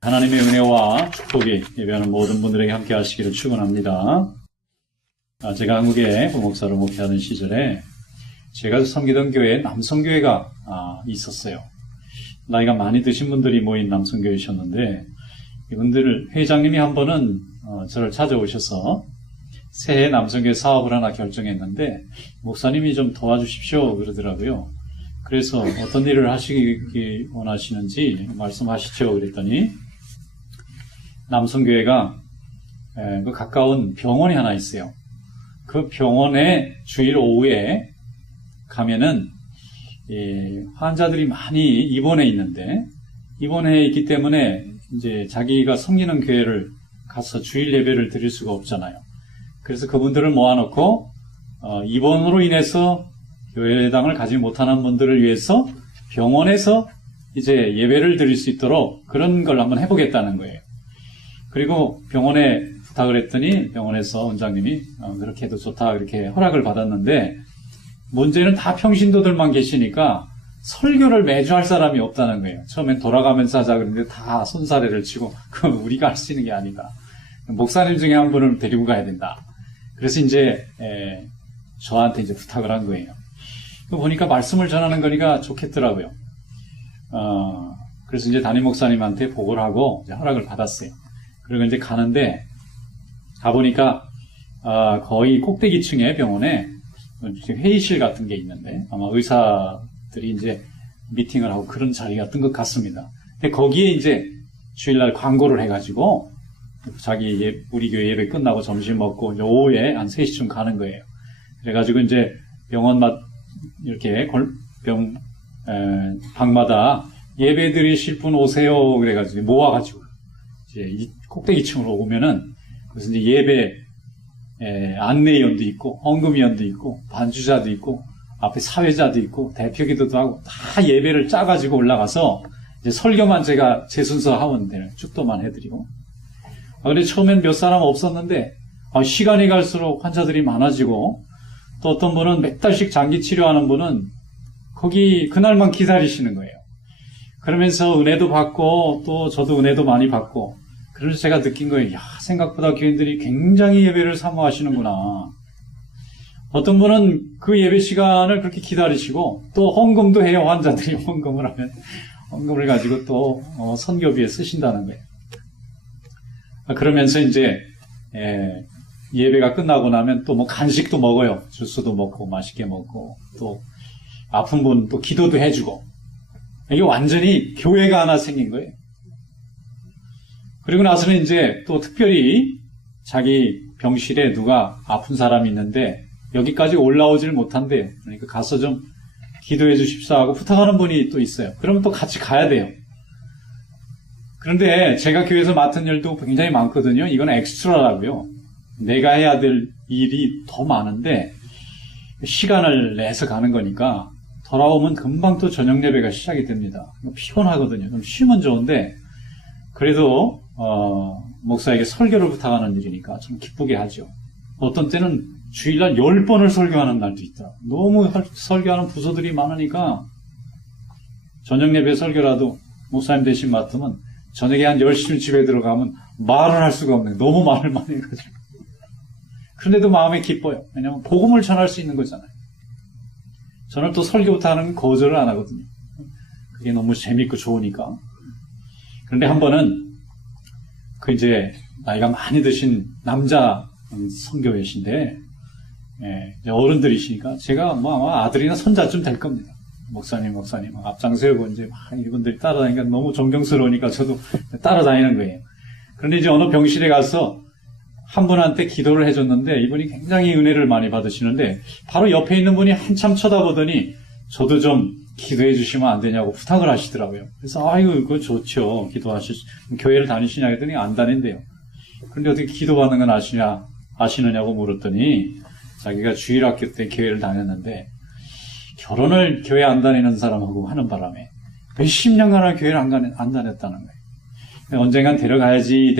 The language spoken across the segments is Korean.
하나님의 은혜와 축복이 예배하는 모든 분들에게 함께 하시기를 축원합니다. 제가 한국에 부목사로 목회하던 시절에 제가 섬기던 교회에 남성교회가 있었어요. 나이가 많이 드신 분들이 모인 남성교회이셨는데 이분들 회장님이 한 번은 저를 찾아오셔서 새해 남성교회 사업을 하나 결정했는데 목사님이 좀 도와주십시오 그러더라고요. 그래서 어떤 일을 하시기 원하시는지 말씀하시죠 그랬더니 남성교회가 그 가까운 병원이 하나 있어요. 그 병원에 주일 오후에 가면은 환자들이 많이 입원해 있는데 입원해 있기 때문에 이제 자기가 섬기는 교회를 가서 주일 예배를 드릴 수가 없잖아요. 그래서 그분들을 모아놓고 입원으로 인해서 교회당을 가지 못하는 분들을 위해서 병원에서 이제 예배를 드릴 수 있도록 그런 걸 한번 해보겠다는 거예요. 그리고 병원에 부탁을 했더니 병원에서 원장님이 그렇게 해도 좋다 이렇게 허락을 받았는데 문제는 다 평신도들만 계시니까 설교를 매주 할 사람이 없다는 거예요. 처음엔 돌아가면서 하자 그랬는데 다 손사래를 치고 그건 우리가 할 수 있는 게 아니다. 목사님 중에 한 분을 데리고 가야 된다. 그래서 이제 저한테 이제 부탁을 한 거예요. 보니까 말씀을 전하는 거니까 좋겠더라고요. 그래서 이제 담임 목사님한테 보고를 하고 이제 허락을 받았어요. 그리고 이제 가는데 가보니까 거의 꼭대기층의 병원에 회의실 같은 게 있는데 아마 의사들이 이제 미팅을 하고 그런 자리 같은 것 같습니다. 근데 거기에 이제 주일날 광고를 해가지고 자기 우리 교회 예배 끝나고 점심 먹고 이제 오후에 한 3시쯤 가는 거예요. 그래가지고 이제 병원마다 이렇게 방마다 예배 드리실 분 오세요 그래가지고 모아가지고 이제 이 꼭대기층으로 오면은 그래서 이제 예배 안내위원도 있고 헌금위원도 있고 반주자도 있고 앞에 사회자도 있고 대표기도도 하고 다 예배를 짜가지고 올라가서 이제 설교만 제가 제 순서 하면 돼요. 축도만 해드리고. 근데 처음엔 몇 사람 없었는데 시간이 갈수록 환자들이 많아지고 또 어떤 분은 몇 달씩 장기 치료하는 분은 거기 그날만 기다리시는 거예요. 그러면서 은혜도 받고 또 저도 은혜도 많이 받고 그래서 제가 느낀 거예요. 야, 생각보다 교인들이 굉장히 예배를 사모하시는구나. 어떤 분은 그 예배 시간을 그렇게 기다리시고 또 헌금도 해요. 환자들이 헌금을 하면 헌금을 가지고 또 선교비에 쓰신다는 거예요. 그러면서 이제 예배가 끝나고 나면 또 뭐 간식도 먹어요. 주스도 먹고 맛있게 먹고 또 아픈 분 또 기도도 해주고 이게 완전히 교회가 하나 생긴 거예요. 그리고 나서는 이제 또 특별히 자기 병실에 누가 아픈 사람이 있는데 여기까지 올라오질 못한대. 그러니까 가서 좀 기도해 주십사 하고 부탁하는 분이 또 있어요. 그러면 또 같이 가야 돼요. 그런데 제가 교회에서 맡은 일도 굉장히 많거든요. 이건 엑스트라라고요. 내가 해야 될 일이 더 많은데 시간을 내서 가는 거니까 돌아오면 금방 또 저녁 예배가 시작이 됩니다. 피곤하거든요. 좀 쉬면 좋은데 그래도 목사에게 설교를 부탁하는 일이니까 좀 기쁘게 하죠. 어떤 때는 주일날 10번을 설교하는 날도 있다. 너무 설교하는 부서들이 많으니까 저녁 예배 설교라도 목사님 대신 맡으면 저녁에 한 10시쯤 집에 들어가면 말을 할 수가 없네. 너무 말을 많이 해가지고. 그런데도 마음이 기뻐요. 왜냐하면 복음을 전할 수 있는 거잖아요. 저는 또 설교부터 하는 거절을 안 하거든요. 그게 너무 재밌고 좋으니까. 그런데 한 번은 이제 나이가 많이 드신 남자 선교회신데 이제 어른들이시니까 제가 뭐 아마 아들이나 손자쯤 될 겁니다. 목사님 앞장 세우고 이제 막 이분들이 따라다니니까 너무 존경스러우니까 저도 따라다니는 거예요. 그런데 이제 어느 병실에 가서 한 분한테 기도를 해줬는데 이분이 굉장히 은혜를 많이 받으시는데 바로 옆에 있는 분이 한참 쳐다보더니 저도 좀 기도해 주시면 안 되냐고 부탁을 하시더라고요. 그래서 아이고 그거 좋죠. 교회를 다니시냐 했더니 안 다닌대요. 그런데 어떻게 기도받는 건 아시느냐고 물었더니 자기가 주일학교 때 교회를 다녔는데 결혼을 교회 안 다니는 사람하고 하는 바람에 몇십 년간을 교회를 안 다녔다는 거예요. 언젠간 데려가야지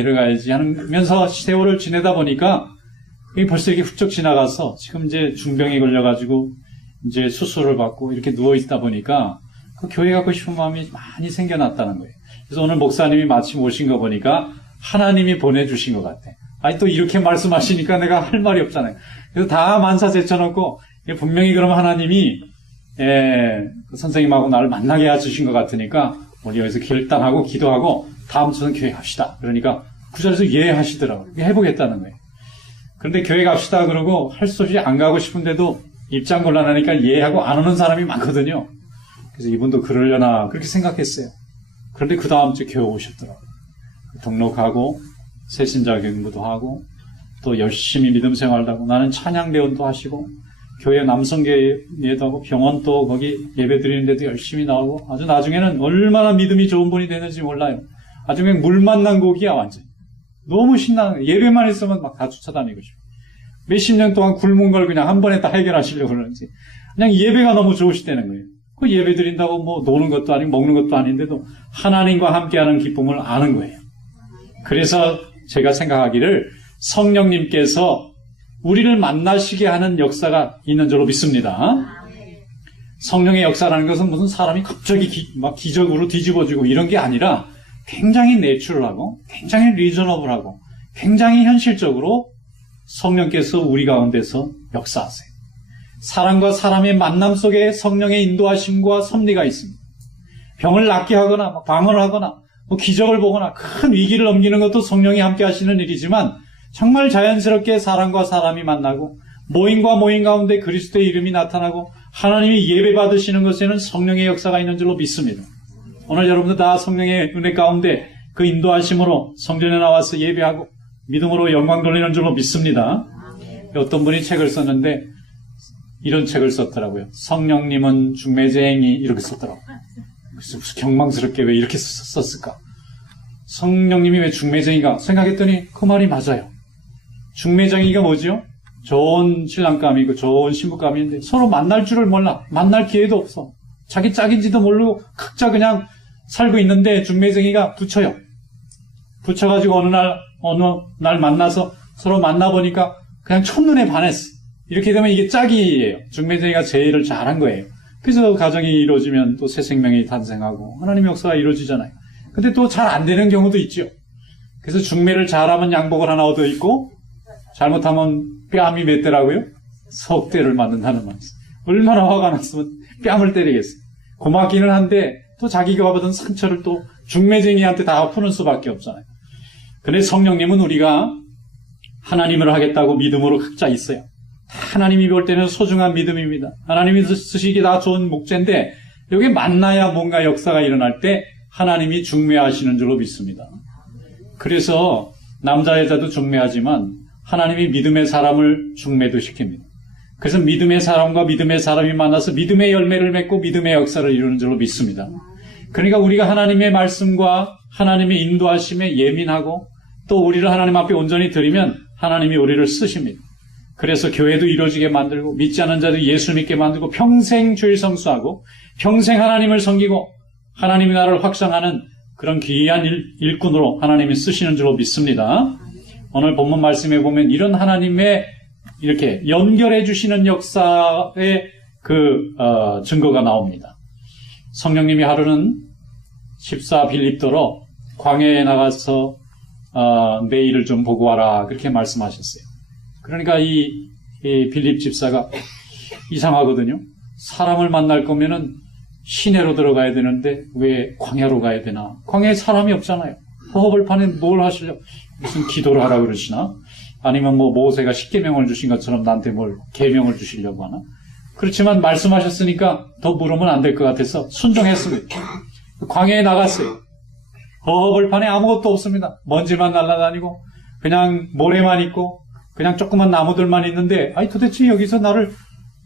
하면서 세월을 지내다 보니까 벌써 이렇게 훌쩍 지나가서 지금 이제 중병이 걸려가지고 이제 수술을 받고 이렇게 누워있다 보니까 그 교회 가고 싶은 마음이 많이 생겨났다는 거예요. 그래서 오늘 목사님이 마침 오신 거 보니까 하나님이 보내주신 것 같아. 아니, 또 이렇게 말씀하시니까 내가 할 말이 없잖아요. 그래서 다 만사 제쳐놓고, 분명히 그러면 하나님이, 그 선생님하고 나를 만나게 해주신 것 같으니까, 우리 여기서 결단하고 기도하고, 다음 주는 교회 갑시다. 그러니까, 그 자리에서 예 하시더라고요. 해보겠다는 거예요. 그런데 교회 갑시다 그러고, 할 수 없이 안 가고 싶은데도 입장 곤란하니까 예 하고 안 오는 사람이 많거든요. 그래서 이분도 그러려나, 그렇게 생각했어요. 그런데 그 다음 주 교회 오셨더라고요. 등록하고, 새신자 공부도 하고, 또 열심히 믿음 생활도 하고, 나는 찬양대원도 하시고, 교회 남성계에도 하고, 병원도 거기 예배 드리는데도 열심히 나오고, 아주 나중에는 얼마나 믿음이 좋은 분이 되는지 몰라요. 아주 그냥 물 만난 고기야, 완전히. 너무 신나는 거예요. 예배만 있으면 막 다 쫓아다니고 싶어. 몇십 년 동안 굶은 걸 그냥 한 번에 다 해결하시려고 그러는지, 그냥 예배가 너무 좋으시다는 거예요. 그 예배 드린다고 뭐 노는 것도 아니고 먹는 것도 아닌데도 하나님과 함께하는 기쁨을 아는 거예요. 그래서 제가 생각하기를 성령님께서 우리를 만나시게 하는 역사가 있는 줄로 믿습니다. 성령의 역사라는 것은 무슨 사람이 갑자기 막 기적으로 뒤집어지고 이런 게 아니라 굉장히 내추럴하고 굉장히 리저너블하고 굉장히 현실적으로 성령께서 우리 가운데서 역사하세요. 사람과 사람의 만남 속에 성령의 인도하심과 섭리가 있습니다. 병을 낫게 하거나 방언을 하거나 기적을 보거나 큰 위기를 넘기는 것도 성령이 함께 하시는 일이지만 정말 자연스럽게 사람과 사람이 만나고 모임과 모임 가운데 그리스도의 이름이 나타나고 하나님이 예배 받으시는 것에는 성령의 역사가 있는 줄로 믿습니다. 오늘 여러분들 다 성령의 은혜 가운데 그 인도하심으로 성전에 나와서 예배하고 믿음으로 영광 돌리는 줄로 믿습니다. 어떤 분이 책을 썼는데 이런 책을 썼더라고요. 성령님은 중매쟁이 이렇게 썼더라고요. 그래서 경망스럽게 왜 이렇게 썼을까? 성령님이 왜 중매쟁이가? 생각했더니 그 말이 맞아요. 중매쟁이가 뭐죠? 좋은 신랑감이고 좋은 신부감인데 서로 만날 줄을 몰라. 만날 기회도 없어. 자기 짝인지도 모르고 각자 그냥 살고 있는데 중매쟁이가 붙여요. 붙여가지고 어느 날 만나서 서로 만나보니까 그냥 첫눈에 반했어. 이렇게 되면 이게 짝이에요. 중매쟁이가 제의를 잘한 거예요. 그래서 가정이 이루어지면 또 새 생명이 탄생하고 하나님의 역사가 이루어지잖아요. 근데 또 잘 안 되는 경우도 있죠. 그래서 중매를 잘하면 양복을 하나 얻어 입고 잘못하면 뺨이 몇 대라고요? 석 대를 맞는다는 말이죠. 얼마나 화가 났으면 뺨을 때리겠어요. 고맙기는 한데 또 자기가 받은 상처를 또 중매쟁이한테 다 푸는 수밖에 없잖아요. 근데 성령님은 우리가 하나님을 하겠다고 믿음으로 각자 있어요. 하나님이 볼 때는 소중한 믿음입니다. 하나님이 쓰시기 다 좋은 목재인데 여기 만나야 뭔가 역사가 일어날 때 하나님이 중매하시는 줄로 믿습니다. 그래서 남자 여자도 중매하지만 하나님이 믿음의 사람을 중매도 시킵니다. 그래서 믿음의 사람과 믿음의 사람이 만나서 믿음의 열매를 맺고 믿음의 역사를 이루는 줄로 믿습니다. 그러니까 우리가 하나님의 말씀과 하나님의 인도하심에 예민하고 또 우리를 하나님 앞에 온전히 드리면 하나님이 우리를 쓰십니다. 그래서 교회도 이루어지게 만들고 믿지 않는 자들 예수 믿게 만들고 평생 주일 성수하고 평생 하나님을 섬기고 하나님의 나라를 확장하는 그런 귀한 일꾼으로 하나님이 쓰시는 줄로 믿습니다. 오늘 본문 말씀에 보면 이런 하나님의 이렇게 연결해 주시는 역사의 증거가 나옵니다. 성령님이 하루는 14 빌립도로 광야에 나가서 내 일을 좀 보고 와라 그렇게 말씀하셨어요. 그러니까 이 빌립 집사가 이상하거든요. 사람을 만날 거면은 시내로 들어가야 되는데 왜 광야로 가야 되나? 광야에 사람이 없잖아요. 허허벌판에 뭘 하시려고? 무슨 기도를 하라고 그러시나? 아니면 뭐 모세가 십계명을 주신 것처럼 나한테 뭘 계명을 주시려고 하나? 그렇지만 말씀하셨으니까 더 물으면 안 될 것 같아서 순종했습니다. 광야에 나갔어요. 허허벌판에 아무것도 없습니다. 먼지만 날아다니고 그냥 모래만 있고 그냥 조그만 나무들만 있는데 아니 도대체 여기서 나를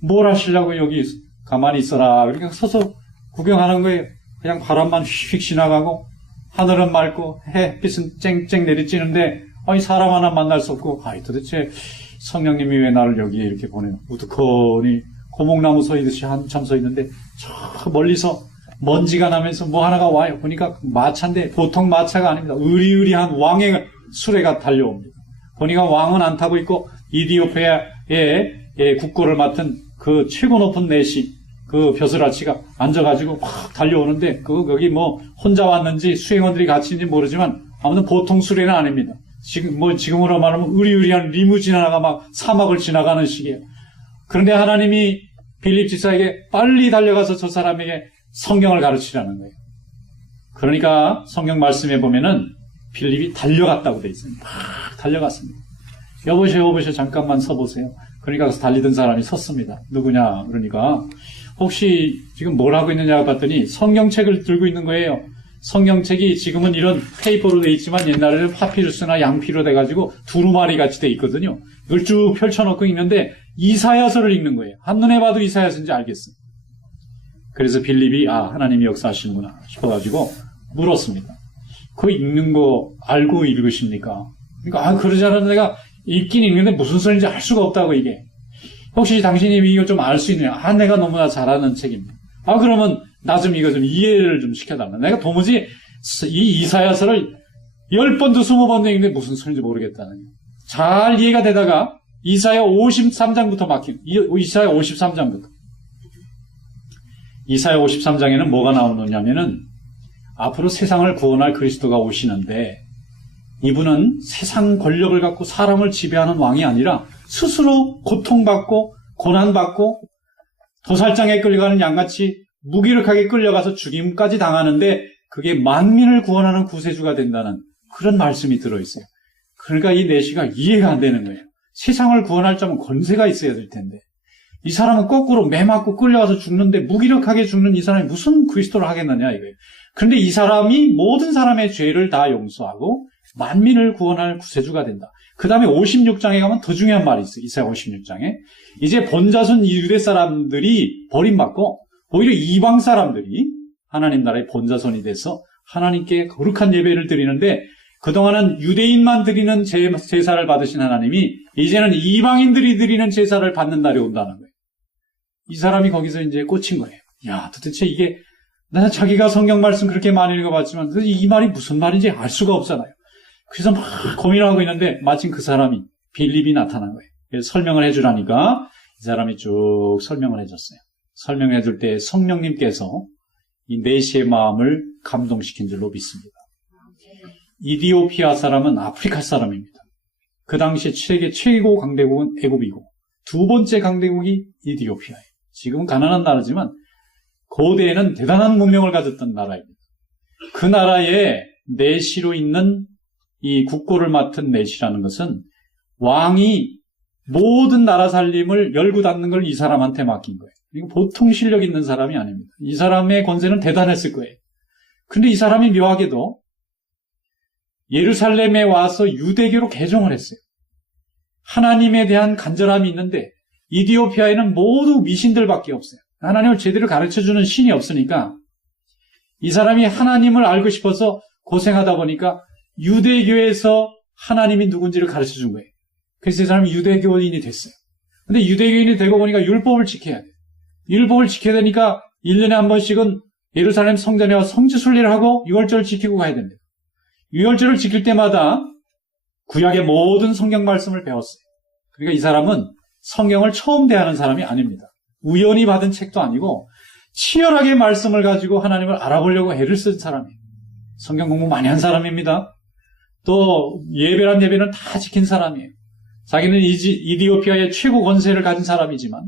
뭘 하시려고 여기 가만히 있어라. 그러니까 서서 구경하는 거예요. 그냥 바람만 휙휙 지나가고 하늘은 맑고 햇빛은 쨍쨍 내리쬐는데 아니 사람 하나 만날 수 없고 아니 도대체 성령님이 왜 나를 여기에 이렇게 보내요. 우두커니 고목나무 서 있듯이 한참 서 있는데 저 멀리서 먼지가 나면서 뭐 하나가 와요. 보니까 마차인데 보통 마차가 아닙니다. 의리의리한 왕의 수레가 달려옵니다. 보니까 왕은 안 타고 있고 이디오피아의 국고를 맡은 그 최고 높은 내시 그 벼슬아치가 앉아가지고 확 달려오는데 거기 뭐 혼자 왔는지 수행원들이 같이 있는지 모르지만 아무튼 보통 수레는 아닙니다. 지금으로 말하면 으리으리한 리무진 하나가 막 사막을 지나가는 식이에요. 그런데 하나님이 빌립 집사에게 빨리 달려가서 저 사람에게 성경을 가르치라는 거예요. 그러니까 성경 말씀에 보면은 빌립이 달려갔다고 돼 있어요. 막 달려갔습니다. 여보셔 잠깐만 서보세요. 그러니까 달리던 사람이 섰습니다. 누구냐? 그러니까 혹시 지금 뭘 하고 있느냐 봤더니 성경책을 들고 있는 거예요. 성경책이 지금은 이런 페이퍼로 돼 있지만 옛날에는 파피루스나 양피로 돼가지고 두루마리 같이 돼 있거든요. 이걸 쭉 펼쳐놓고 읽는데 이사야서를 읽는 거예요. 한눈에 봐도 이사야서인지 알겠어요. 그래서 빌립이 하나님이 역사하시는구나 싶어가지고 물었습니다. 그거 읽는 거 알고 읽으십니까? 그러니까 그러지 않아도 내가 읽긴 읽는데 무슨 소리인지 알 수가 없다고 이게. 혹시 당신이 이거 좀 알 수 있느냐? 내가 너무나 잘하는 책입니다. 그러면 나 좀 이거 좀 이해를 좀 시켜달라. 내가 도무지 이 이사야서를 10번도 20번도 읽는데 무슨 소리인지 모르겠다는. 잘 이해가 되다가 이사야 53장부터 막힌, 이사야 53장부터. 이사야 53장에는 뭐가 나오느냐면은 앞으로 세상을 구원할 그리스도가 오시는데 이분은 세상 권력을 갖고 사람을 지배하는 왕이 아니라 스스로 고통받고 고난받고 도살장에 끌려가는 양같이 무기력하게 끌려가서 죽임까지 당하는데 그게 만민을 구원하는 구세주가 된다는 그런 말씀이 들어있어요. 그러니까 이 내시가 이해가 안 되는 거예요. 세상을 구원할 자면 권세가 있어야 될 텐데 이 사람은 거꾸로 매 맞고 끌려가서 죽는데 무기력하게 죽는 이 사람이 무슨 그리스도를 하겠느냐 이거예요. 그런데 이 사람이 모든 사람의 죄를 다 용서하고 만민을 구원할 구세주가 된다. 그 다음에 56장에 가면 더 중요한 말이 있어요. 이사야 56장에. 이제 본자손 유대 사람들이 버림받고 오히려 이방 사람들이 하나님 나라의 본자손이 돼서 하나님께 거룩한 예배를 드리는데 그동안은 유대인만 드리는 제사를 받으신 하나님이 이제는 이방인들이 드리는 제사를 받는 날이 온다는 거예요. 이 사람이 거기서 이제 꽂힌 거예요. 도대체 이게 나는 자기가 성경 말씀 그렇게 많이 읽어봤지만 이 말이 무슨 말인지 알 수가 없잖아요. 그래서 막 고민하고 있는데 마침 그 사람이 빌립이 나타난 거예요. 그래서 설명을 해주라니까 이 사람이 쭉 설명을 해줬어요. 설명을 해줄 때 성령님께서 이 내시의 마음을 감동시킨 줄로 믿습니다. 이디오피아 사람은 아프리카 사람입니다. 그 당시 세계 최고 강대국은 애굽이고 두 번째 강대국이 이디오피아예요. 지금은 가난한 나라지만 고대에는 대단한 문명을 가졌던 나라입니다. 그 나라에 내시로 있는 이 국고를 맡은 내시라는 것은 왕이 모든 나라 살림을 열고 닫는 걸 이 사람한테 맡긴 거예요. 이거 보통 실력 있는 사람이 아닙니다. 이 사람의 권세는 대단했을 거예요. 근데 이 사람이 묘하게도 예루살렘에 와서 유대교로 개종을 했어요. 하나님에 대한 간절함이 있는데 이디오피아에는 모두 미신들밖에 없어요. 하나님을 제대로 가르쳐주는 신이 없으니까 이 사람이 하나님을 알고 싶어서 고생하다 보니까 유대교에서 하나님이 누군지를 가르쳐준 거예요. 그래서 이 사람이 유대교인이 됐어요. 근데 유대교인이 되고 보니까 율법을 지켜야 돼요. 율법을 지켜야 되니까 1년에 한 번씩은 예루살렘 성전에 와서 성지순례를 하고 유월절을 지키고 가야 됩니다. 유월절을 지킬 때마다 구약의 모든 성경 말씀을 배웠어요. 그러니까 이 사람은 성경을 처음 대하는 사람이 아닙니다. 우연히 받은 책도 아니고 치열하게 말씀을 가지고 하나님을 알아보려고 애를 쓴 사람이에요. 성경 공부 많이 한 사람입니다. 또 예배란 예배는 다 지킨 사람이에요. 자기는 이디오피아의 최고 권세를 가진 사람이지만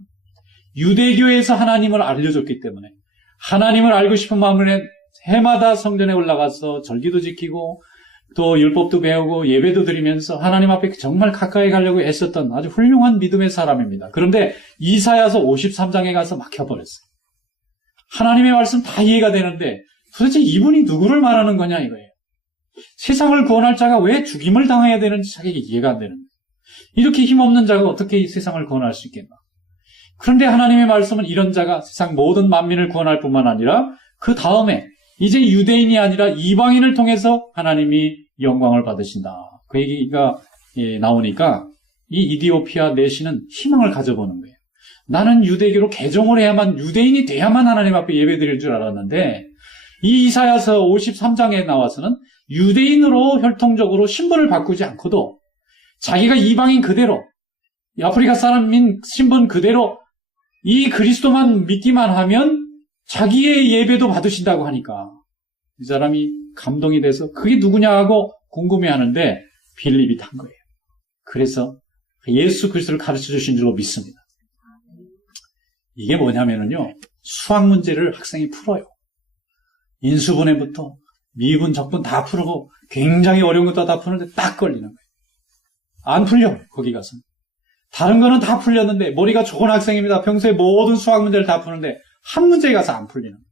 유대교에서 하나님을 알려줬기 때문에 하나님을 알고 싶은 마음으로 해마다 성전에 올라가서 절기도 지키고 또 율법도 배우고 예배도 드리면서 하나님 앞에 정말 가까이 가려고 애썼던 아주 훌륭한 믿음의 사람입니다. 그런데 이사야서 53장에 가서 막혀버렸어요. 하나님의 말씀 다 이해가 되는데 도대체 이분이 누구를 말하는 거냐 이거예요. 세상을 구원할 자가 왜 죽임을 당해야 되는지 자기에게 이해가 안 되는 거예요. 이렇게 힘없는 자가 어떻게 이 세상을 구원할 수 있겠나. 그런데 하나님의 말씀은 이런 자가 세상 모든 만민을 구원할 뿐만 아니라 그 다음에 이제 유대인이 아니라 이방인을 통해서 하나님이 영광을 받으신다. 그 얘기가 나오니까 이 이디오피아 내시는 희망을 가져보는 거예요. 나는 유대교로 개종을 해야만 유대인이 돼야만 하나님 앞에 예배드릴 줄 알았는데 이 이사야서 53장에 나와서는 유대인으로 혈통적으로 신분을 바꾸지 않고도 자기가 이방인 그대로 아프리카 사람인 신분 그대로 이 그리스도만 믿기만 하면 자기의 예배도 받으신다고 하니까 이 사람이 감동이 돼서 그게 누구냐 하고 궁금해하는데 빌립이 탄 거예요. 그래서 예수 그리스도를 가르쳐 주신 줄로 믿습니다. 이게 뭐냐면요, 수학 문제를 학생이 풀어요. 인수분해부터 미분, 적분 다 풀고 굉장히 어려운 것도 다 푸는데 딱 걸리는 거예요. 안 풀려, 거기 가서. 다른 거는 다 풀렸는데 머리가 좋은 학생입니다. 평소에 모든 수학 문제를 다 푸는데 한 문제에 가서 안 풀리는 거예요.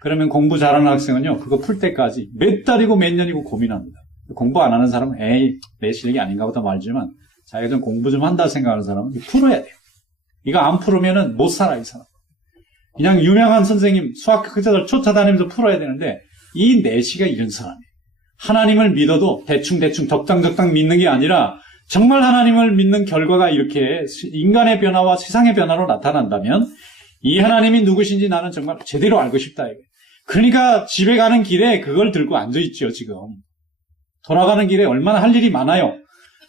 그러면 공부 잘하는 학생은요, 그거 풀 때까지 몇 달이고 몇 년이고 고민합니다. 공부 안 하는 사람은 에이, 내 실력이 아닌가 보다 말지만 자기가 좀 공부 좀 한다 생각하는 사람은 풀어야 돼요. 이거 안 풀으면은 못 살아, 이 사람. 그냥 유명한 선생님, 수학 학자들 쫓아다니면서 풀어야 되는데 이 내시가 이런 사람이에요. 하나님을 믿어도 대충대충 적당적당 믿는 게 아니라 정말 하나님을 믿는 결과가 이렇게 인간의 변화와 세상의 변화로 나타난다면 이 하나님이 누구신지 나는 정말 제대로 알고 싶다. 그러니까 집에 가는 길에 그걸 들고 앉아있죠, 지금. 돌아가는 길에 얼마나 할 일이 많아요.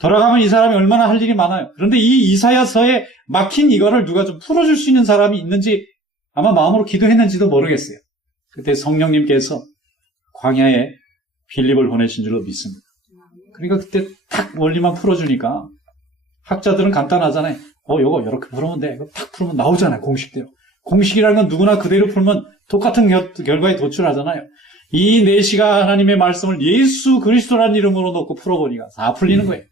돌아가면 이 사람이 얼마나 할 일이 많아요. 그런데 이 이사야서에 막힌 이거를 누가 좀 풀어줄 수 있는 사람이 있는지 아마 마음으로 기도했는지도 모르겠어요. 그때 성령님께서 광야에 빌립을 보내신 줄로 믿습니다. 그러니까 그때 딱 원리만 풀어주니까 학자들은 간단하잖아요. 요거 이렇게 풀으면 돼. 이거 딱 풀면 나오잖아요. 공식대로. 공식이라는 건 누구나 그대로 풀면 똑같은 결과에 도출하잖아요. 이 내시가 하나님의 말씀을 예수 그리스도라는 이름으로 놓고 풀어보니까 다 풀리는 거예요.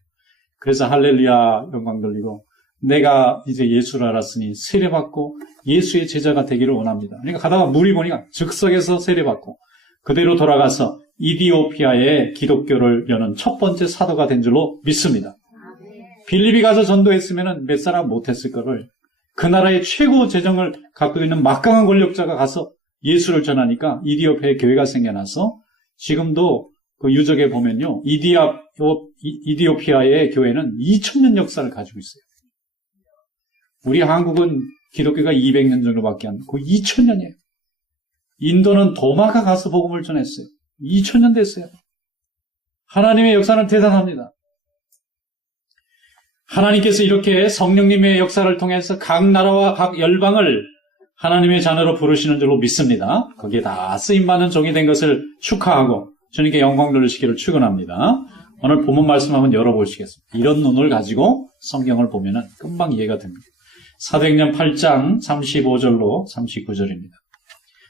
그래서 할렐루야 영광 돌리고 내가 이제 예수를 알았으니 세례받고 예수의 제자가 되기를 원합니다. 그러니까 가다가 물이 보니까 즉석에서 세례받고 그대로 돌아가서 이디오피아에 기독교를 여는 첫 번째 사도가 된 줄로 믿습니다. 빌립이 가서 전도했으면 몇 사람 못했을 거를 그 나라의 최고 재정을 갖고 있는 막강한 권력자가 가서 예수를 전하니까 이디오피아에 교회가 생겨나서 지금도 그 유적에 보면요, 이디오피아의 교회는 2000년 역사를 가지고 있어요. 우리 한국은 기독교가 200년 정도밖에 안 되고 2000년이에요. 인도는 도마가 가서 복음을 전했어요. 2000년 됐어요. 하나님의 역사는 대단합니다. 하나님께서 이렇게 성령님의 역사를 통해서 각 나라와 각 열방을 하나님의 자녀로 부르시는 줄로 믿습니다. 거기에 다 쓰임받는 종이 된 것을 축하하고 주님께 영광 돌리시기를 축원합니다. 오늘 본문 말씀 한번 열어보시겠습니다. 이런 눈을 가지고 성경을 보면 금방 이해가 됩니다. 사도행전 8장 35절로 39절입니다.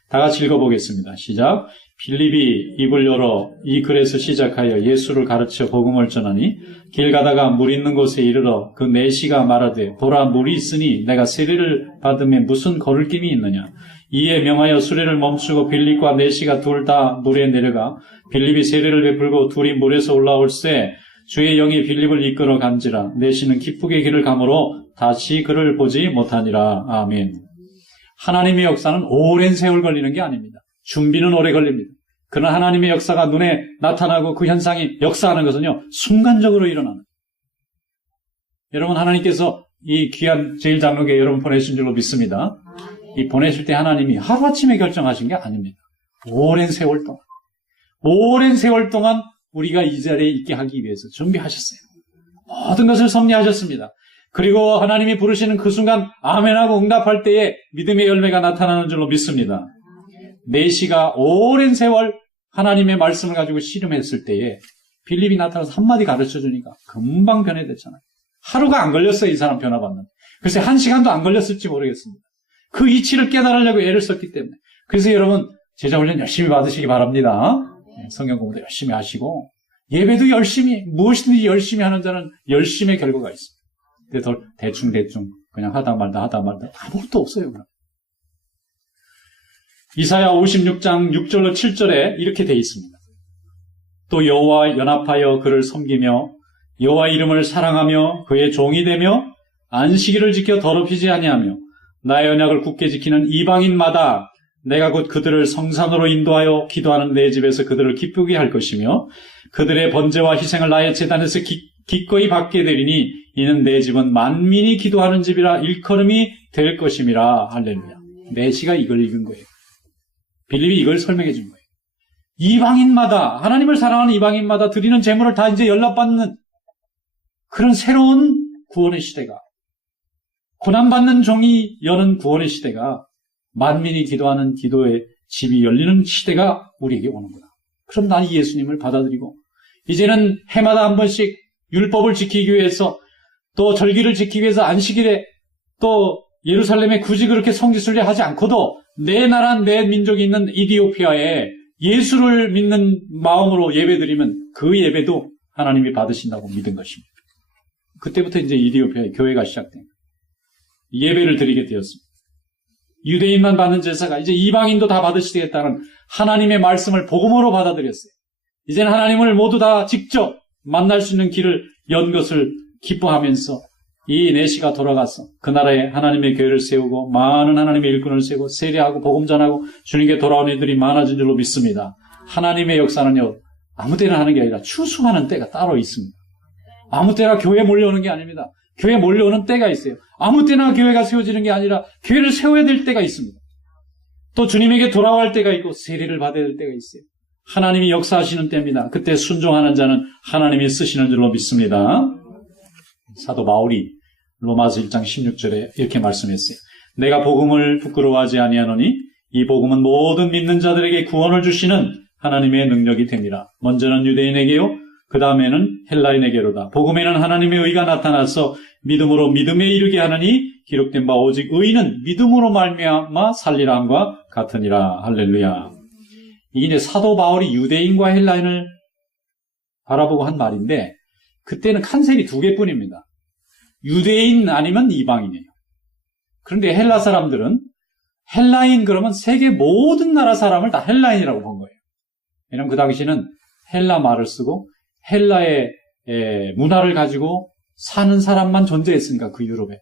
다 같이 읽어보겠습니다. 시작. 빌립이 입을 열어 이 글에서 시작하여 예수를 가르쳐 복음을 전하니 길 가다가 물 있는 곳에 이르러 그 내시가 말하되 보라 물이 있으니 내가 세례를 받음에 무슨 거리낌이 있느냐. 이에 명하여 수레를 멈추고 빌립과 내시가 둘 다 물에 내려가 빌립이 세례를 베풀고 둘이 물에서 올라올세 주의 영이 빌립을 이끌어 간지라 내시는 기쁘게 길을 가므로 다시 그를 보지 못하니라. 아멘. 하나님의 역사는 오랜 세월 걸리는 게 아닙니다. 준비는 오래 걸립니다. 그러나 하나님의 역사가 눈에 나타나고 그 현상이 역사하는 것은요, 순간적으로 일어나는. 여러분, 하나님께서 이 귀한 제1장로교회 여러분 보내신 줄로 믿습니다. 이 보내실 때 하나님이 하루아침에 결정하신 게 아닙니다. 오랜 세월 동안 우리가 이 자리에 있게 하기 위해서 준비하셨어요. 모든 것을 섭리하셨습니다. 그리고 하나님이 부르시는 그 순간 아멘하고 응답할 때에 믿음의 열매가 나타나는 줄로 믿습니다. 내시가 오랜 세월 하나님의 말씀을 가지고 씨름했을 때에 빌립이 나타나서 한마디 가르쳐주니까 금방 변해됐잖아요. 하루가 안 걸렸어요, 이 사람 변화받는. 글쎄 1시간도 안 걸렸을지 모르겠습니다. 그 이치를 깨달으려고 애를 썼기 때문에. 그래서 여러분 제자훈련 열심히 받으시기 바랍니다. 성경 공부도 열심히 하시고 예배도 열심히, 무엇이든지 열심히 하는 자는 열심의 결과가 있습니다. 근데 대충 그냥 하다 말다 아무것도 없어요. 그럼. 이사야 56장 6절로 7절에 이렇게 되어 있습니다. 또 여호와 연합하여 그를 섬기며 여호와 이름을 사랑하며 그의 종이 되며 안식일을 지켜 더럽히지 아니하며 나의 언약을 굳게 지키는 이방인마다 내가 곧 그들을 성산으로 인도하여 기도하는 내 집에서 그들을 기쁘게 할 것이며 그들의 번제와 희생을 나의 제단에서 기꺼이 받게 되리니 이는 내 집은 만민이 기도하는 집이라 일컬음이 될 것임이라. 할렐루야. 내시가 이걸 읽은 거예요. 빌립이 이걸 설명해 준 거예요. 이방인마다, 하나님을 사랑하는 이방인마다 드리는 제물을 다 이제 연락받는 그런 새로운 구원의 시대가 고난받는 종이 여는 구원의 시대가, 만민이 기도하는 기도의 집이 열리는 시대가 우리에게 오는구나. 그럼 난 예수님을 받아들이고 이제는 해마다 한 번씩 율법을 지키기 위해서, 또 절기를 지키기 위해서 안식일에, 또 예루살렘에 굳이 그렇게 성지순례 하지 않고도 내 나라, 내 민족이 있는 이디오피아에 예수를 믿는 마음으로 예배드리면 그 예배도 하나님이 받으신다고 믿은 것입니다. 그때부터 이제 이디오피아의 교회가 시작된 예배를 드리게 되었습니다. 유대인만 받는 제사가 이제 이방인도 다 받으시겠다는 하나님의 말씀을 복음으로 받아들였어요. 이제는 하나님을 모두 다 직접 만날 수 있는 길을 연 것을 기뻐하면서 이 내시가 돌아가서 그 나라에 하나님의 교회를 세우고 많은 하나님의 일꾼을 세우고 세례하고 복음 전하고 주님께 돌아온 이들이 많아진 줄로 믿습니다. 하나님의 역사는요, 아무 때나 하는 게 아니라 추수하는 때가 따로 있습니다. 아무 때나 교회에 몰려오는 게 아닙니다. 교회에 몰려오는 때가 있어요. 아무 때나 교회가 세워지는 게 아니라 교회를 세워야 될 때가 있습니다. 또 주님에게 돌아갈 때가 있고 세례를 받아야 될 때가 있어요. 하나님이 역사하시는 때입니다. 그때 순종하는 자는 하나님이 쓰시는 줄로 믿습니다. 사도 바울이 로마서 1장 16절에 이렇게 말씀했어요. 내가 복음을 부끄러워하지 아니하노니 이 복음은 모든 믿는 자들에게 구원을 주시는 하나님의 능력이 됩니다. 먼저는 유대인에게요, 그 다음에는 헬라인에게로다. 복음에는 하나님의 의가 나타나서 믿음으로 믿음에 이르게 하느니 기록된 바 오직 의인은 믿음으로 말미암아 살리라 함과 같으니라. 할렐루야. 이게 이제 사도 바울이 유대인과 헬라인을 바라보고 한 말인데, 그때는 칸셀이 두 개뿐입니다. 유대인 아니면 이방인이에요. 그런데 헬라 사람들은 헬라인 그러면 세계 모든 나라 사람을 다 헬라인이라고 본 거예요. 왜냐하면 그 당시는 헬라 말을 쓰고 헬라의 문화를 가지고 사는 사람만 존재했으니까, 그 유럽에.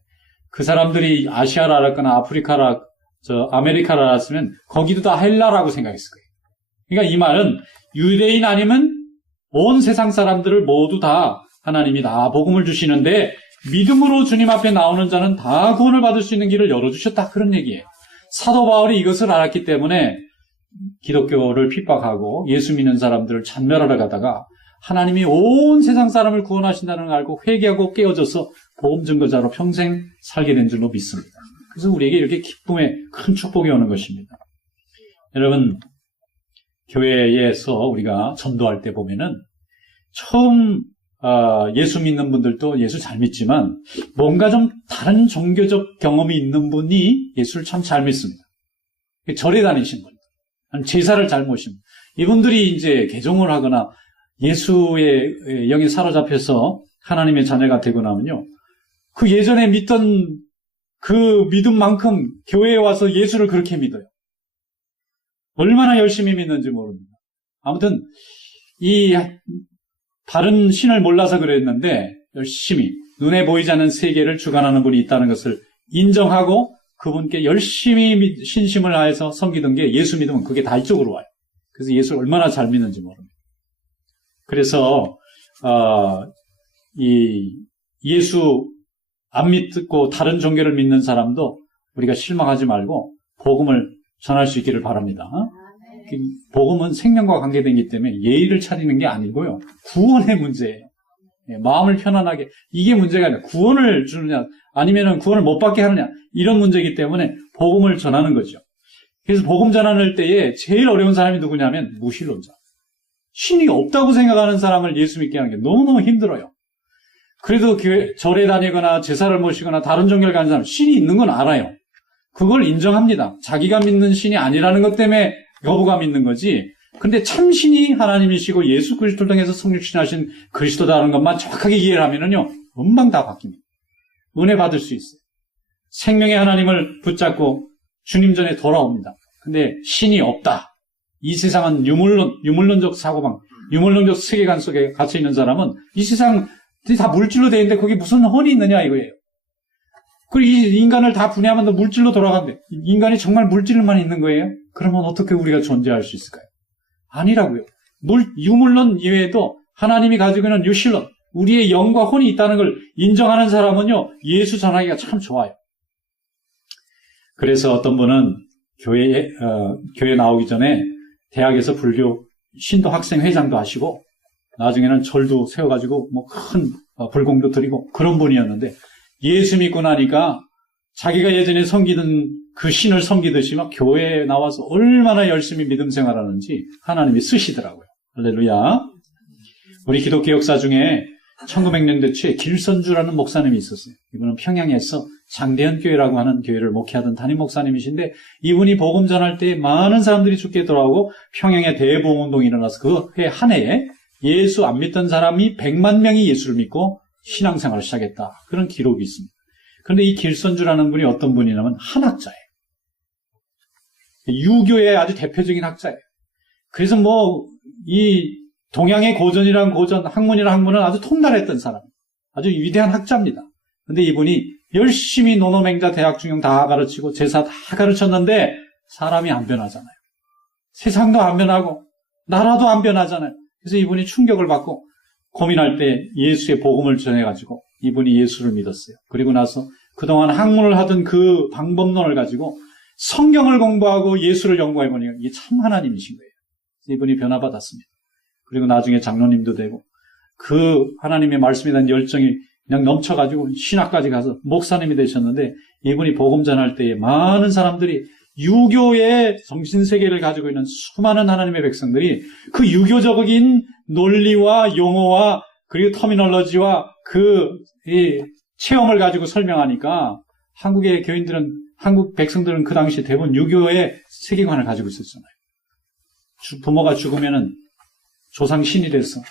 그 사람들이 아시아라 알았거나 아프리카라, 아메리카라 알았으면 거기도 다 헬라라고 생각했을 거예요. 그러니까 이 말은 유대인 아니면 온 세상 사람들을 모두 다 하나님이 다 복음을 주시는데 믿음으로 주님 앞에 나오는 자는 다 구원을 받을 수 있는 길을 열어주셨다, 그런 얘기예요. 사도 바울이 이것을 알았기 때문에 기독교를 핍박하고 예수 믿는 사람들을 찬멸하러 가다가 하나님이 온 세상 사람을 구원하신다는 걸 알고 회개하고 깨어져서 복음 증거자로 평생 살게 된 줄로 믿습니다. 그래서 우리에게 이렇게 기쁨의 큰 축복이 오는 것입니다. 여러분, 교회에서 우리가 전도할 때 보면은 처음 예수 믿는 분들도 예수 잘 믿지만 뭔가 좀 다른 종교적 경험이 있는 분이 예수를 참 잘 믿습니다. 절에 다니신 분, 제사를 잘 모신 분, 이분들이 이제 개종을 하거나 예수의 영에 사로잡혀서 하나님의 자녀가 되고 나면요, 그 예전에 믿던 그 믿음만큼 교회에 와서 예수를 그렇게 믿어요. 얼마나 열심히 믿는지 모릅니다. 아무튼 이 다른 신을 몰라서 그랬는데 열심히 눈에 보이지 않는 세계를 주관하는 분이 있다는 것을 인정하고 그분께 열심히 신심을 다해서 섬기던 게, 예수 믿으면 그게 다 이쪽으로 와요. 그래서 예수를 얼마나 잘 믿는지 모릅니다. 그래서 이 예수 안 믿고 다른 종교를 믿는 사람도 우리가 실망하지 말고 복음을 전할 수 있기를 바랍니다. 복음은 생명과 관계되기 때문에 예의를 차리는 게 아니고요, 구원의 문제예요. 마음을 편안하게, 이게 문제가 아니라 구원을 주느냐 아니면 구원을 못 받게 하느냐, 이런 문제이기 때문에 복음을 전하는 거죠. 그래서 복음 전하는 때에 제일 어려운 사람이 누구냐면 무신론자. 신이 없다고 생각하는 사람을 예수 믿게 하는 게 너무너무 힘들어요. 그래도 절에 다니거나 제사를 모시거나 다른 종교를 가는 사람, 신이 있는 건 알아요. 그걸 인정합니다. 자기가 믿는 신이 아니라는 것 때문에 거부감 있는 거지. 근데 참신이 하나님이시고 예수 그리스도를 통해서 성육신하신 그리스도다라는 것만 정확하게 이해를 하면은요, 금방 다 바뀝니다. 은혜 받을 수 있어요. 생명의 하나님을 붙잡고 주님 전에 돌아옵니다. 근데 신이 없다. 이 세상은 유물론적 사고방, 유물론적 세계관 속에 갇혀 있는 사람은 이 세상 다 물질로 되어 있는데 거기 무슨 혼이 있느냐 이거예요. 그리고 이 인간을 다 분해하면 물질로 돌아간대. 인간이 정말 물질만 있는 거예요? 그러면 어떻게 우리가 존재할 수 있을까요? 아니라고요. 유물론 이외에도 하나님이 가지고 있는 유실론, 우리의 영과 혼이 있다는 걸 인정하는 사람은요, 예수 전하기가 참 좋아요. 그래서 어떤 분은 교회 나오기 전에 대학에서 불교 신도 학생 회장도 하시고 나중에는 절도 세워가지고 큰 불공도 드리고 그런 분이었는데, 예수 믿고 나니까 자기가 예전에 섬기던 그 신을 섬기듯이 막 교회에 나와서 얼마나 열심히 믿음 생활하는지 하나님이 쓰시더라고요. 할렐루야. 우리 기독교 역사 중에 1900년대 초에 길선주라는 목사님이 있었어요. 이분은 평양에서 장대현 교회라고 하는 교회를 목회하던 담임 목사님이신데, 이분이 복음 전할 때 많은 사람들이 죽게 돌아오고 평양에 대부흥운동이 일어나서 그 해 한 해에 예수 안 믿던 사람이 100만 명이 예수를 믿고 신앙생활을 시작했다. 그런 기록이 있습니다. 그런데 이 길선주라는 분이 어떤 분이냐면 한학자예요. 유교의 아주 대표적인 학자예요. 그래서 이 동양의 고전이란 고전, 학문이란 학문은 아주 통달했던 사람, 아주 위대한 학자입니다. 그런데 이분이 열심히 노노맹자 대학 중용 다 가르치고 제사 다 가르쳤는데 사람이 안 변하잖아요. 세상도 안 변하고 나라도 안 변하잖아요. 그래서 이분이 충격을 받고 고민할 때 예수의 복음을 전해가지고 이분이 예수를 믿었어요. 그리고 나서 그동안 학문을 하던 그 방법론을 가지고 성경을 공부하고 예수를 연구해보니까 이게 참 하나님이신 거예요. 이분이 변화받았습니다. 그리고 나중에 장로님도 되고 그 하나님의 말씀에 대한 열정이 그냥 넘쳐가지고 신학까지 가서 목사님이 되셨는데, 이분이 복음 전할 때에 많은 사람들이 유교의 정신세계를 가지고 있는 수많은 하나님의 백성들이 그 유교적인 논리와 용어와 그리고 터미놀로지와 이 체험을 가지고 설명하니까 한국의 교인들은, 한국 백성들은 그 당시 대부분 유교의 세계관을 가지고 있었잖아요. 부모가 죽으면은 조상 신이 돼서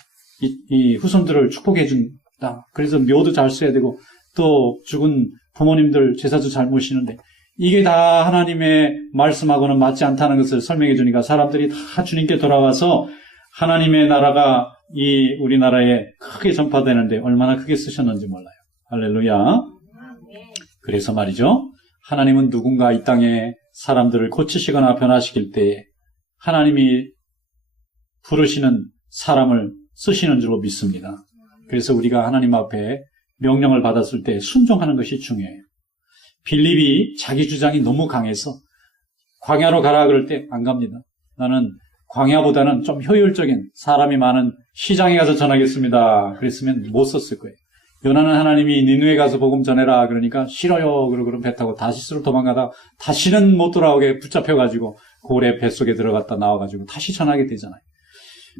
이 후손들을 축복해 준다. 그래서 묘도 잘 써야 되고 또 죽은 부모님들 제사도 잘 모시는데, 이게 다 하나님의 말씀하고는 맞지 않다는 것을 설명해 주니까 사람들이 다 주님께 돌아와서 하나님의 나라가 이 우리나라에 크게 전파되는데 얼마나 크게 쓰셨는지 몰라요. 할렐루야. 그래서 말이죠, 하나님은 누군가 이 땅에 사람들을 고치시거나 변화시킬 때에 하나님이 부르시는 사람을 쓰시는 줄로 믿습니다. 그래서 우리가 하나님 앞에 명령을 받았을 때 순종하는 것이 중요해요. 빌립이 자기 주장이 너무 강해서 광야로 가라 그럴 때 안 갑니다. 나는 광야보다는 좀 효율적인 사람이 많은 시장에 가서 전하겠습니다. 그랬으면 못 썼을 거예요. 요나는 하나님이 니느웨 가서 복음 전해라 그러니까 싫어요. 그러고 배 타고 다시스로 도망가다 다시는 못 돌아오게 붙잡혀가지고 고래 뱃속에 들어갔다 나와가지고 다시 전하게 되잖아요.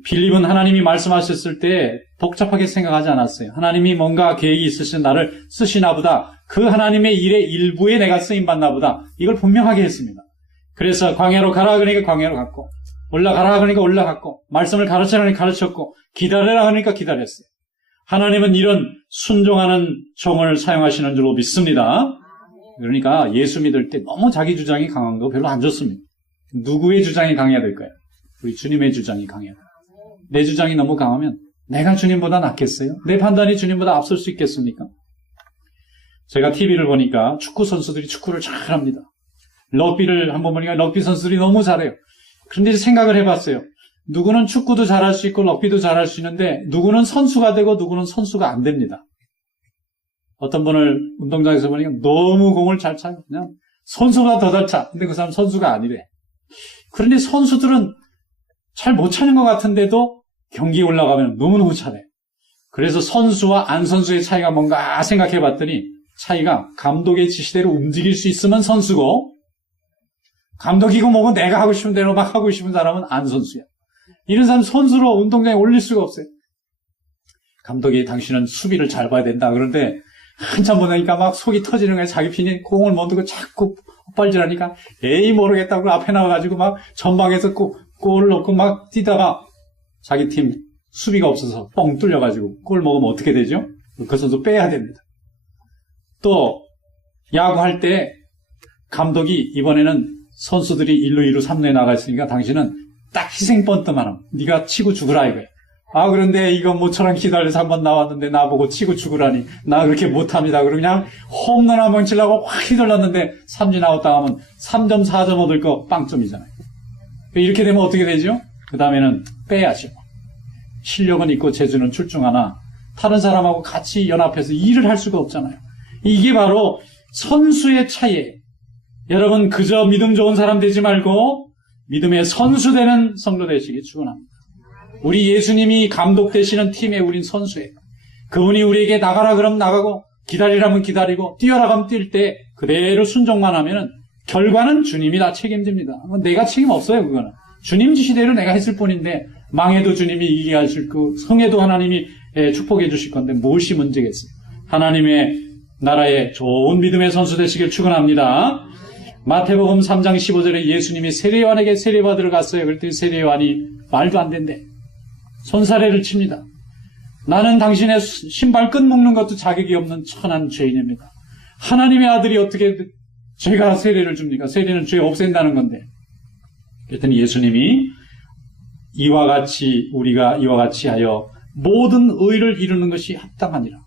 빌립은 하나님이 말씀하셨을 때 복잡하게 생각하지 않았어요. 하나님이 뭔가 계획이 있으신 나를 쓰시나 보다. 그 하나님의 일의 일부에 내가 쓰임받나 보다. 이걸 분명하게 했습니다. 그래서 광야로 가라 그러니까 광야로 갔고, 올라가라 그러니까 올라갔고, 말씀을 가르치라 그러니까 가르쳤고, 기다려라 하니까 기다렸어요. 하나님은 이런 순종하는 종을 사용하시는 줄로 믿습니다. 그러니까 예수 믿을 때 너무 자기 주장이 강한 거 별로 안 좋습니다. 누구의 주장이 강해야 될까요? 우리 주님의 주장이 강해야 돼요. 내 주장이 너무 강하면 내가 주님보다 낫겠어요? 내 판단이 주님보다 앞설 수 있겠습니까? 제가 TV를 보니까 축구 선수들이 축구를 잘합니다. 럭비를 한번 보니까 럭비 선수들이 너무 잘해요. 그런데 생각을 해봤어요. 누구는 축구도 잘할 수 있고 럭비도 잘할 수 있는데 누구는 선수가 되고 누구는 선수가 안 됩니다. 어떤 분을 운동장에서 보니까 너무 공을 잘 차요. 그냥 선수가 더 잘 차. 근데 그 사람 선수가 아니래. 그런데 선수들은 잘 못 차는 것 같은데도 경기에 올라가면 너무너무 잘해. 그래서 선수와 안 선수의 차이가 뭔가 생각해 봤더니 차이가 감독의 지시대로 움직일 수 있으면 선수고, 감독이고 뭐고 내가 하고 싶은 대로 막 하고 싶은 사람은 안 선수야. 이런 사람 선수로 운동장에 올릴 수가 없어요. 감독이 당신은 수비를 잘 봐야 된다. 그런데 한참 보니까 막 속이 터지는 거예요. 자기 핀이 공을 못 두고 자꾸 헛발질하니까 에이 모르겠다고 앞에 나와가지고 막 전방에서 골을 넣고 막 뛰다가 자기 팀 수비가 없어서 뻥 뚫려가지고 골 먹으면 어떻게 되죠? 그 선수 빼야 됩니다. 또 야구할 때 감독이 이번에는 선수들이 1루, 2루, 3루에 나가 있으니까 당신은 딱 희생번트만 하면 네가 치고 죽으라 이거예요. 아 그런데 이거 모처럼 기다려서 한번 나왔는데 나보고 치고 죽으라니 나 그렇게 못합니다. 그러고 그냥 홈런 한 번 치려고 확 휘둘렀는데 삼진 아웃 당하면 3점, 4점 얻을 거 빵점이잖아요. 이렇게 되면 어떻게 되죠? 그 다음에는 빼야죠. 실력은 있고 재주는 출중하나 다른 사람하고 같이 연합해서 일을 할 수가 없잖아요. 이게 바로 선수의 차이예요. 여러분 그저 믿음 좋은 사람 되지 말고 믿음의 선수 되는 성도 되시기 축원합니다. 우리 예수님이 감독 되시는 팀에 우린 선수예요. 그분이 우리에게 나가라 그러면 나가고 기다리라면 기다리고 뛰어라 하면 뛸 때 그대로 순종만 하면은 결과는 주님이 다 책임집니다. 내가 책임 없어요, 그거는. 주님 지시대로 내가 했을 뿐인데 망해도 주님이 이기게 하실 그 성해도 하나님이 축복해 주실 건데 무엇이 문제겠어요? 하나님의 나라의 좋은 믿음의 선수 되시길 축원합니다. 마태복음 3장 15절에 예수님이 세례요한에게 세례받으러 갔어요. 그랬더니 세례요한이 말도 안 된대. 손사래를 칩니다. 나는 당신의 신발끈 묶는 것도 자격이 없는 천한 죄인입니다. 하나님의 아들이 어떻게 죄가 세례를 줍니까? 세례는 죄 없앤다는 건데. 그랬더니 예수님이 우리가 이와 같이 하여 모든 의를 이루는 것이 합당하니라.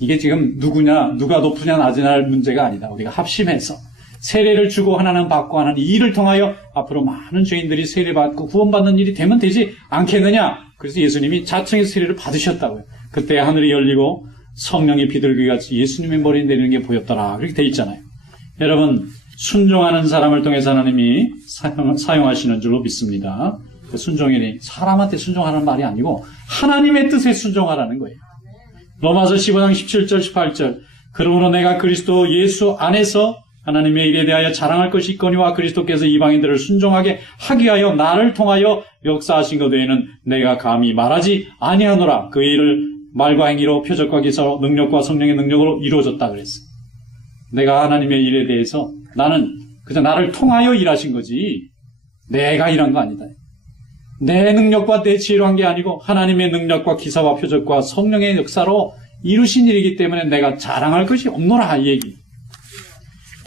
이게 지금 누가 높으냐 낮으냐 문제가 아니다. 우리가 합심해서 세례를 주고 하나는 받고 하나는 이 일을 통하여 앞으로 많은 죄인들이 세례받고 구원받는 일이 되면 되지 않겠느냐. 그래서 예수님이 자청의 세례를 받으셨다고요. 그때 하늘이 열리고 성령이 비둘기같이 예수님의 머리에 내리는 게 보였더라. 그렇게 돼 있잖아요. 여러분, 순종하는 사람을 통해서 하나님이 사용하시는 줄로 믿습니다. 순종이니 사람한테 순종하라는 말이 아니고 하나님의 뜻에 순종하라는 거예요. 로마서 15장 17절 18절 그러므로 내가 그리스도 예수 안에서 하나님의 일에 대하여 자랑할 것이 있거니와 그리스도께서 이방인들을 순종하게 하기 위하여 나를 통하여 역사하신 것 외에는 내가 감히 말하지 아니하노라. 그 일을 말과 행위로 표적과 기사로 능력과 성령의 능력으로 이루어졌다 그랬어요. 내가 하나님의 일에 대해서 나는 그저 나를 통하여 일하신 거지 내가 일한 거 아니다. 내 능력과 내 지혜로 한 게 아니고 하나님의 능력과 기사와 표적과 성령의 역사로 이루신 일이기 때문에 내가 자랑할 것이 없노라 이 얘기.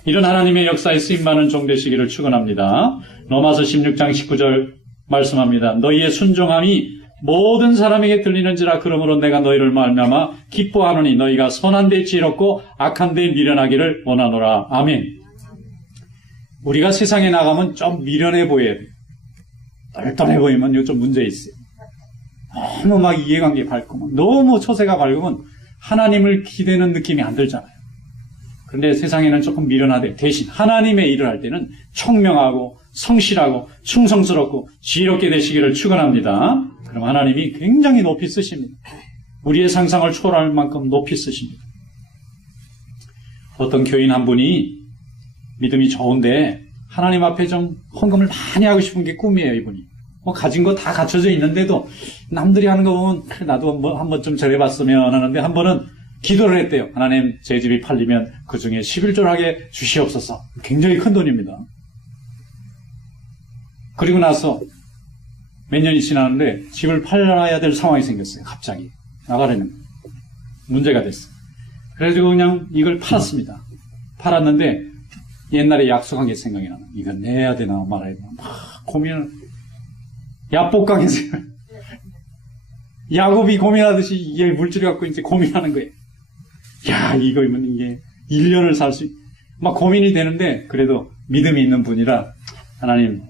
이런 하나님의 역사에 쓰임받는 종 되시기를 축원합니다. 로마서 16장 19절 말씀합니다. 너희의 순종함이 모든 사람에게 들리는지라. 그러므로 내가 너희를 말미암아 기뻐하노니 너희가 선한 데 지혜롭고 악한 데 미련하기를 원하노라. 아멘. 우리가 세상에 나가면 좀 미련해 보여야 돼요. 똘똘해 보이면 이거 좀 문제 있어요. 너무 막 이해관계 밝고 너무 초세가 밝으면 하나님을 기대는 느낌이 안 들잖아요. 그런데 세상에는 조금 미련하되 대신 하나님의 일을 할 때는 청명하고 성실하고 충성스럽고 지혜롭게 되시기를 축원합니다. 그럼 하나님이 굉장히 높이 쓰십니다. 우리의 상상을 초월할 만큼 높이 쓰십니다. 어떤 교인 한 분이 믿음이 좋은데 하나님 앞에 좀 헌금을 많이 하고 싶은 게 꿈이에요, 이분이. 가진 거 다 갖춰져 있는데도 남들이 하는 거 보면 나도 한번 좀 잘해봤으면 하는데 한 번은 기도를 했대요. 하나님, 제 집이 팔리면 그 중에 11조하게 주시옵소서. 굉장히 큰 돈입니다. 그리고 나서 몇 년이 지났는데 집을 팔아야 될 상황이 생겼어요. 갑자기. 나가려는 문제가 됐어요. 그래가지고 그냥 이걸 팔았습니다. 팔았는데 옛날에 약속한 게 생각이 나요. 이거 내야 되나 말아야 되나 막 고민을. 야복강에서 야곱이 고민하듯이 이게 물질을 갖고 이제 고민하는 거예요. 야, 이거면 이게 1년을 살 수, 막 고민이 되는데, 그래도 믿음이 있는 분이라 하나님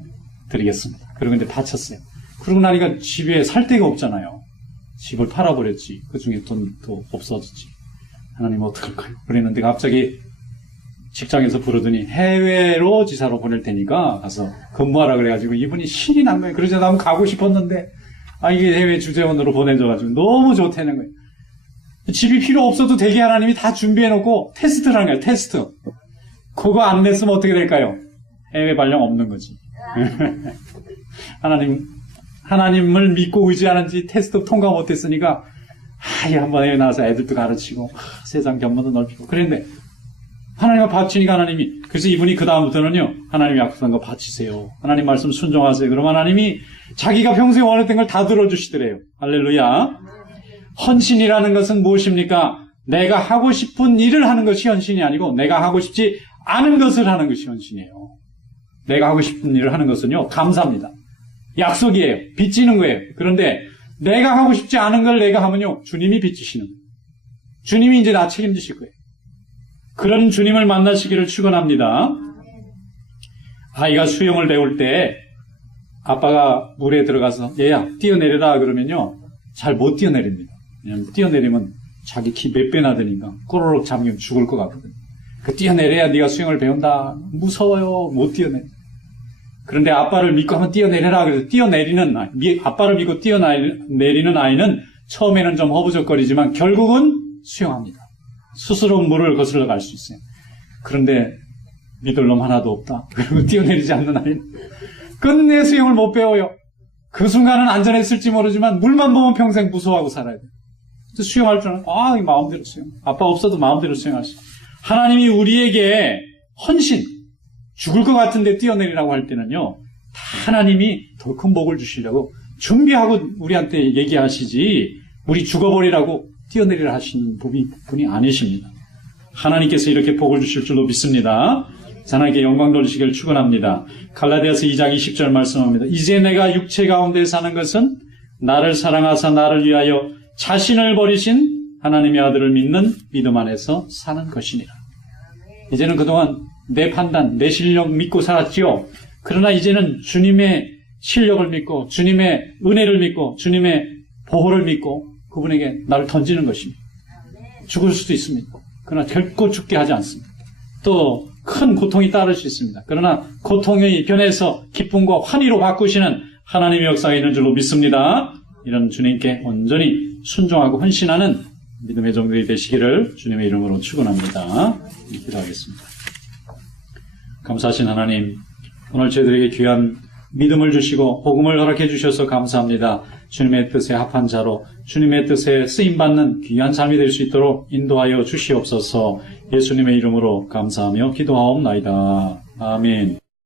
드리겠습니다. 그리고 이제 바쳤어요. 그러고 나니까 집에 살 데가 없잖아요. 집을 팔아버렸지. 그 중에 돈도 없어졌지. 하나님 어떡할까요? 그랬는데 갑자기 직장에서 부르더니 해외로 지사로 보낼 테니까 가서 근무하라 그래가지고 이분이 신이 난 거예요. 그러자 나는 가고 싶었는데, 이게 해외 주재원으로 보내줘가지고 너무 좋다는 거예요. 집이 필요 없어도 되게 하나님이 다 준비해놓고 테스트를 하는 거예요. 테스트. 그거 안 냈으면 어떻게 될까요? 해외 발령 없는 거지. 하나님을 믿고 의지하는지 테스트 통과 못했으니까 한번 해외 나와서 애들도 가르치고 세상 견문도 넓히고 그랬는데 하나님과 바치니까 하나님이, 그래서 이분이 그 다음부터는요, 하나님이 약속한 거 바치세요. 하나님 말씀 순종하세요. 그럼 하나님이 자기가 평소에 원했던 걸 다 들어주시더래요. 할렐루야. 헌신이라는 것은 무엇입니까? 내가 하고 싶은 일을 하는 것이 헌신이 아니고 내가 하고 싶지 않은 것을 하는 것이 헌신이에요. 내가 하고 싶은 일을 하는 것은요, 감사합니다. 약속이에요. 빚지는 거예요. 그런데 내가 하고 싶지 않은 걸 내가 하면요, 주님이 빚지시는 거예요. 주님이 이제 나 책임지실 거예요. 그런 주님을 만나시기를 축원합니다. 아이가 수영을 배울 때 아빠가 물에 들어가서 얘야 뛰어내려라 그러면요, 잘 못 뛰어내립니다. 왜냐하면 뛰어내리면 자기 키 몇 배나 되니까 꼬르륵 잠기면 죽을 것 같거든요. 뛰어내려야 네가 수영을 배운다. 무서워요. 못 뛰어내. 그런데 아빠를 믿고 한번 뛰어내려라 그래서 아빠를 믿고 뛰어내리는 아이는 처음에는 좀 허부적거리지만 결국은 수영합니다. 스스로 물을 거슬러 갈 수 있어요. 그런데 믿을 놈 하나도 없다. 그리고 뛰어내리지 않는 아이는 끝내 수영을 못 배워요. 그 순간은 안전했을지 모르지만 물만 보면 평생 무서워하고 살아야 돼요. 수영할 줄 알고 마음대로 수영. 아빠 없어도 마음대로 수영할 수 있어요. 하나님이 우리에게 헌신, 죽을 것 같은데 뛰어내리라고 할 때는요, 다 하나님이 더 큰 복을 주시려고 준비하고 우리한테 얘기하시지, 우리 죽어버리라고 뛰어내리라 하시는 분이 아니십니다. 하나님께서 이렇게 복을 주실 줄로 믿습니다. 하나님께 영광 돌리시기를 축원합니다. 갈라디아서 2장 20절 말씀합니다. 이제 내가 육체 가운데 사는 것은 나를 사랑하사 나를 위하여 자신을 버리신 하나님의 아들을 믿는 믿음 안에서 사는 것이니라. 이제는 그동안 내 판단, 내 실력 믿고 살았지요. 그러나 이제는 주님의 실력을 믿고 주님의 은혜를 믿고 주님의 보호를 믿고 그분에게 나를 던지는 것입니다. 죽을 수도 있습니다. 그러나 결코 죽게 하지 않습니다. 또 큰 고통이 따를 수 있습니다. 그러나 고통의 변해서 기쁨과 환희로 바꾸시는 하나님의 역사가 있는 줄로 믿습니다. 이런 주님께 온전히 순종하고 헌신하는 믿음의 종들이 되시기를 주님의 이름으로 축원합니다. 기도하겠습니다. 감사하신 하나님, 오늘 저희들에게 귀한 믿음을 주시고 복음을 허락해 주셔서 감사합니다. 주님의 뜻에 합한 자로 주님의 뜻에 쓰임받는 귀한 삶이 될 수 있도록 인도하여 주시옵소서. 예수님의 이름으로 감사하며 기도하옵나이다. 아멘.